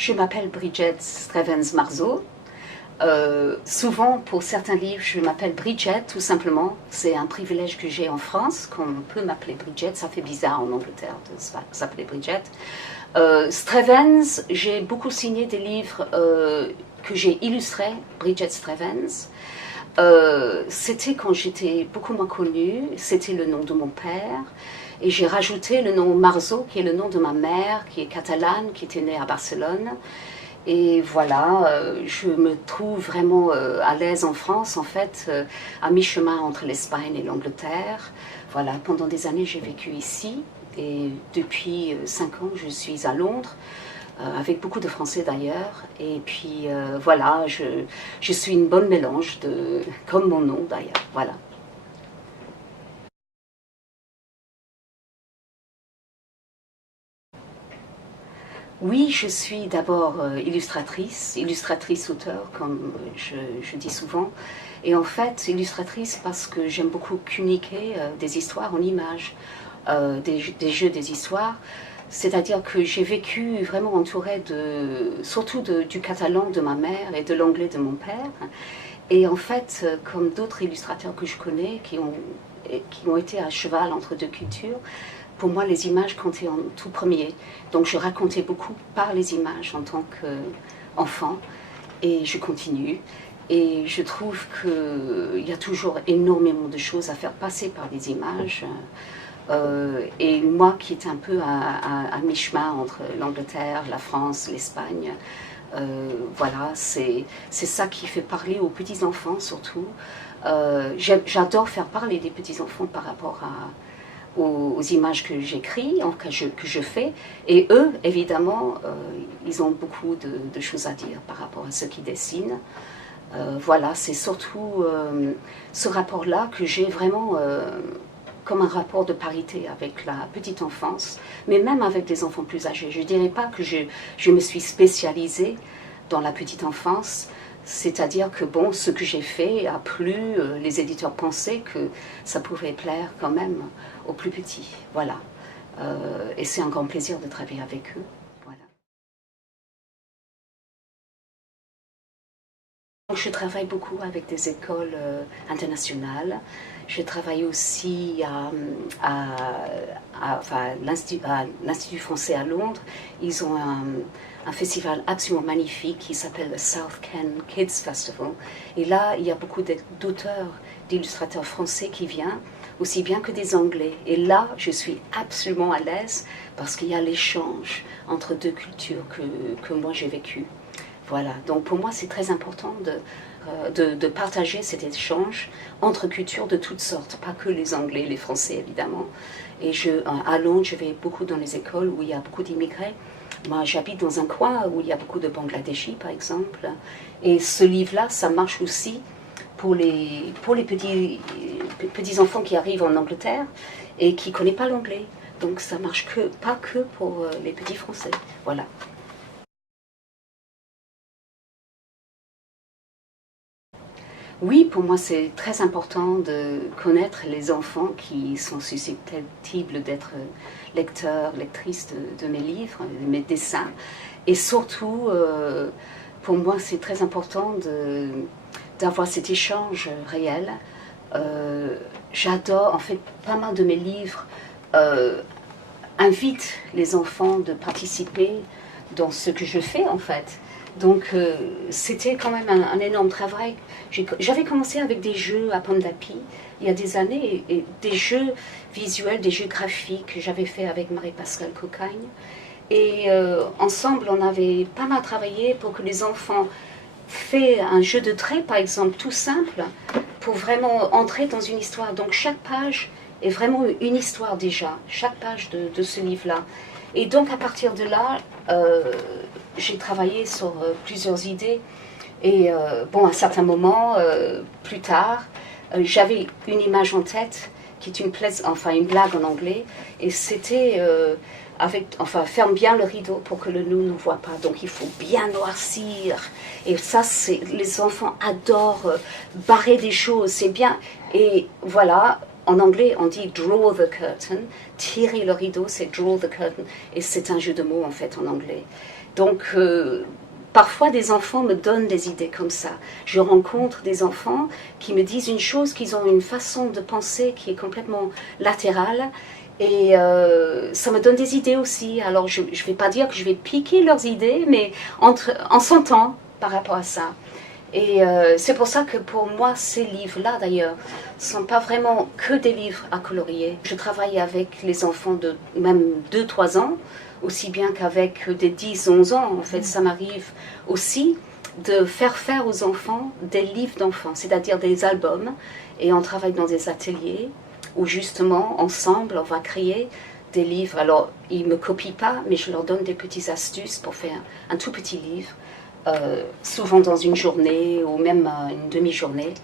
Je m'appelle Bridget Strevens-Marceau. Souvent, pour certains livres, je m'appelle Bridget, tout simplement. C'est un privilège que j'ai en France, qu'on peut m'appeler Bridget. Ça fait bizarre en Angleterre de s'appeler Bridget. Strevens, j'ai beaucoup signé des livres que j'ai illustrés, Bridget Strevens. C'était quand j'étais beaucoup moins connue, c'était le nom de mon père. Et j'ai rajouté le nom Marceau, qui est le nom de ma mère, qui est catalane, qui était née à Barcelone. Et voilà, je me trouve vraiment à l'aise en France, en fait, à mi-chemin entre l'Espagne et l'Angleterre. Voilà, pendant des années, j'ai vécu ici. Et depuis 5 ans, je suis à Londres, avec beaucoup de Français d'ailleurs. Et puis voilà, je suis une bonne mélange, comme mon nom d'ailleurs. Voilà. Oui, je suis d'abord illustratrice-auteur, comme je dis souvent. Et en fait, illustratrice parce que j'aime beaucoup communiquer des histoires en images, des jeux, des histoires. C'est-à-dire que j'ai vécu vraiment entourée surtout du catalan de ma mère et de l'anglais de mon père. Et en fait, comme d'autres illustrateurs que je connais qui ont été à cheval entre deux cultures, pour moi, les images comptaient en tout premier. Donc, je racontais beaucoup par les images en tant qu'enfant. Et je continue. Et je trouve qu'il y a toujours énormément de choses à faire passer par les images. Et moi, qui est un peu à mi-chemin entre l'Angleterre, la France, l'Espagne, voilà, c'est ça qui fait parler aux petits-enfants surtout. J'adore faire parler des petits-enfants par rapport aux images que j'écris, que je fais. Et eux, évidemment, ils ont beaucoup de choses à dire par rapport à ceux qui dessinent. Voilà, c'est surtout ce rapport-là que j'ai vraiment comme un rapport de parité avec la petite enfance, mais même avec des enfants plus âgés. Je ne dirais pas que je me suis spécialisée dans la petite enfance, c'est-à-dire que bon, ce que j'ai fait a plu, les éditeurs pensaient que ça pouvait plaire quand même aux plus petits. Voilà. Et c'est un grand plaisir de travailler avec eux. Voilà. Je travaille beaucoup avec des écoles internationales. Je travaille aussi à l'Institut français à Londres. Ils ont un festival absolument magnifique qui s'appelle le South Ken Kids Festival. Et là, il y a beaucoup d'auteurs, d'illustrateurs français qui viennent, aussi bien que des Anglais. Et là, je suis absolument à l'aise parce qu'il y a l'échange entre deux cultures que moi j'ai vécues. Voilà, donc pour moi c'est très important de partager cet échange entre cultures de toutes sortes, pas que les Anglais, les Français évidemment. Et à Londres, je vais beaucoup dans les écoles où il y a beaucoup d'immigrés. Moi j'habite dans un coin où il y a beaucoup de Bangladeshis par exemple. Et ce livre-là, ça marche aussi pour les petits enfants qui arrivent en Angleterre et qui ne connaissent pas l'anglais. Donc ça marche pas que pour les petits Français. Voilà. Oui, pour moi c'est très important de connaître les enfants qui sont susceptibles d'être lecteurs, lectrices de mes livres, de mes dessins. Et surtout, pour moi c'est très important d'avoir cet échange réel. J'adore, en fait, pas mal de mes livres invitent les enfants de participer dans ce que je fais en fait. Donc c'était quand même un énorme travail. J'avais commencé avec des jeux à pomme d'api il y a des années, et des jeux visuels, des jeux graphiques que j'avais fait avec Marie-Pascale Cocagne. Et ensemble, on avait pas mal travaillé pour que les enfants fassent un jeu de traits, par exemple, tout simple, pour vraiment entrer dans une histoire. Donc chaque page est vraiment une histoire déjà, chaque page de ce livre-là. Et donc à partir de là, j'ai travaillé sur plusieurs idées. Et bon, à un certain moment, plus tard, j'avais une image en tête qui est une blague en anglais. Et c'était ferme bien le rideau pour que le loup ne voit pas. Donc il faut bien noircir. Et ça, les enfants adorent barrer des choses. C'est bien. Et voilà. En anglais, on dit draw the curtain, tirer le rideau, c'est draw the curtain, et c'est un jeu de mots en fait en anglais. Donc, parfois, des enfants me donnent des idées comme ça. Je rencontre des enfants qui me disent une chose, qu'ils ont une façon de penser qui est complètement latérale. Et ça me donne des idées aussi. Alors, je ne vais pas dire que je vais piquer leurs idées, mais en s'entend par rapport à ça. Et c'est pour ça que pour moi, ces livres-là, d'ailleurs, ne sont pas vraiment que des livres à colorier. Je travaille avec les enfants de même 2-3 ans, aussi bien qu'avec des 10-11 ans. En fait, ça m'arrive aussi de faire aux enfants des livres d'enfants, c'est-à-dire des albums. Et on travaille dans des ateliers où justement, ensemble, on va créer des livres. Alors, ils ne me copient pas, mais je leur donne des petites astuces pour faire un tout petit livre, souvent dans une journée ou même une demi-journée.